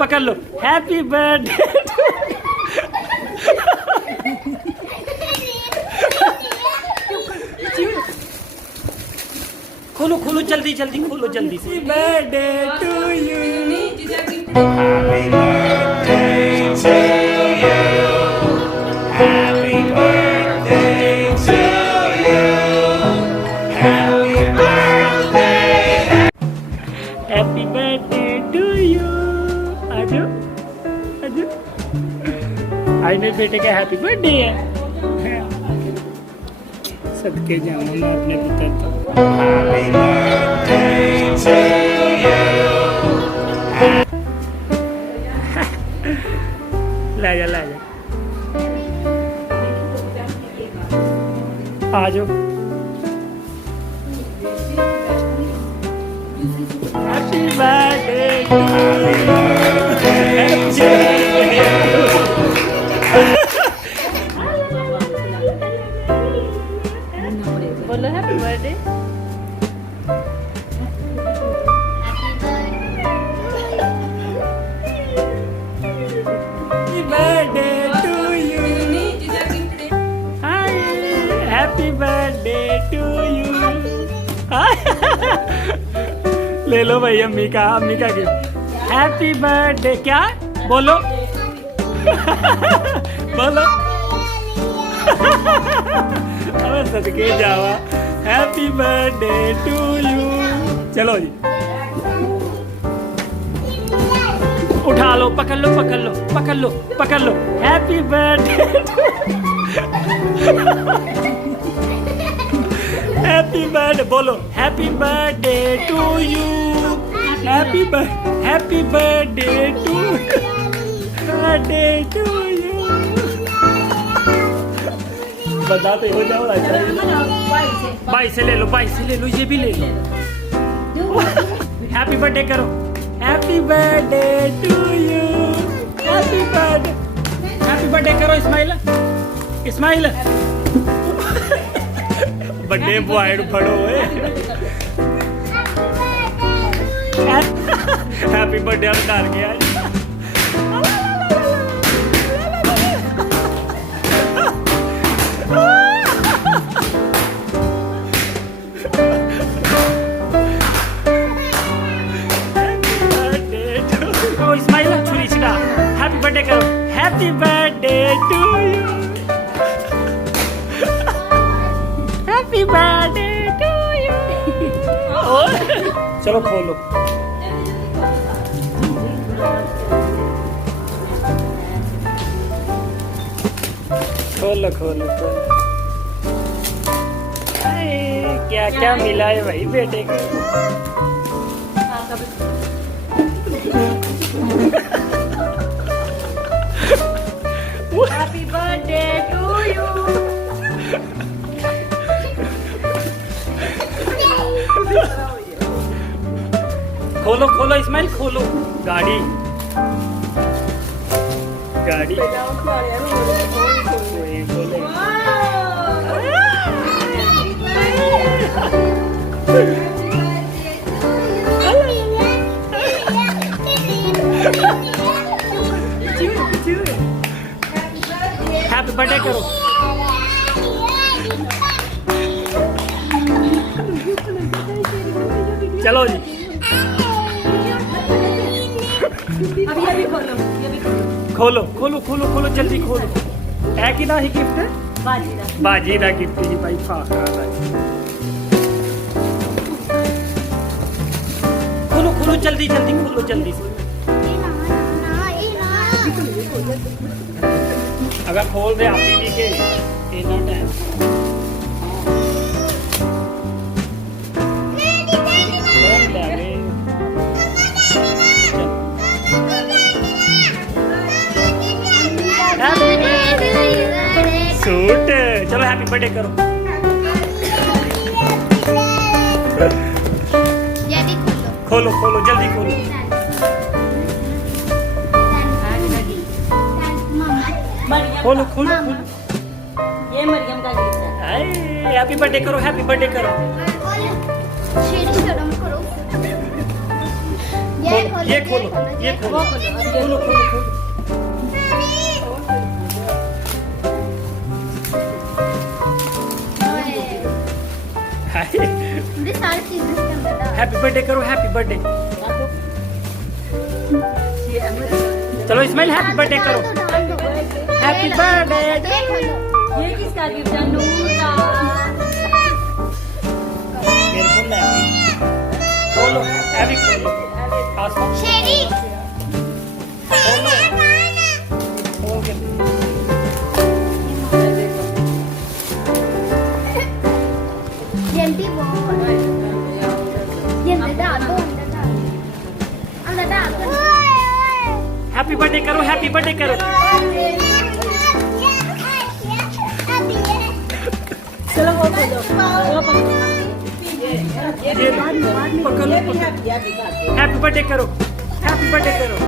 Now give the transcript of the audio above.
पकड़ लो happy birthday खोलो खोलो जल्दी जल्दी खोलो जल्दी से birthday to you happy birthday to you happy birthday to you happy birthday happy birthday to you आजो आजो आज मेरे बेटे का हैप्पी बर्थडे है सदके जाऊँ मैं अपने पुत्र को हैप्पी बर्थडे टू यू ले जा आ जाओ हैप्पी बर्थडे टू यू बोलो happy birthday happy birthday to you ले लो भाई अम्मी का गिफ्ट हैप्पी बर्थडे क्या बोलो बोलो अब सदके जावा हैप्पी बर्थडे टू यू चलो जी उठा लो पकड़ लो पकड़ लो पकड़ लो पकड़ लो हैप्पी बर्थडे हैप्पी बर्थडे बोलो happy birthday to you happy birthday to you बताते हो जाओ भाई से ले लो ये भी ले लो हैप्पी बर्थडे करो happy birthday to you happy birthday करो इस्माइल बर्थडे बॉय फड़ो हैप्पी बर्थडे हम डर गया इस्माइल छुरी छिड़ा हैप्पी बर्थडे करो happy birthday to you happy birthday to you चलो खोलो खोलो खोलो खोलो क्या क्या मिला है भाई बेटे को हैप्पी बर्थडे टू यू खोलो खोलो इस्माइल खोलो गाड़ी हैप्पी बर्थडे करो चलो जी अभी खोलो खोलो खोलो खोलो जल्दी खोलो है कि ना ही गिफ्ट है बाजी का गिफ्ट जी भाई खोलो खोलो जल्दी जल्दी खोलो जल्दी से अगर खोल दे आप भी के इतना टाइम सूट चलो हैप्पी बर्थडे करो खोलो खोलो जल्दी खोलो खोलो खोलो ये मरियम का गिफ्ट है हैप्पी बर्थडे करो हैप्पी बर्थडे करो ये खोलो ये खोलो खोलो खोलो खोलो हैप्पी बर्थडे करो हैप्पी बर्थडे चलो इस्माइल हैप्पी बर्थडे करो हैप्पी बर्थडे ये किसका गिफ्ट है? नूर का। खोलो अभी खोलो शेरी जल्दी बोल ये अंदर दो अंदर दो हैप्पी बर्थडे करो हैप्पी बर्थडे करो चलो वो खोलो वो पकड़ो। हैप्पी बर्थडे करो हैप्पी बर्थडे करो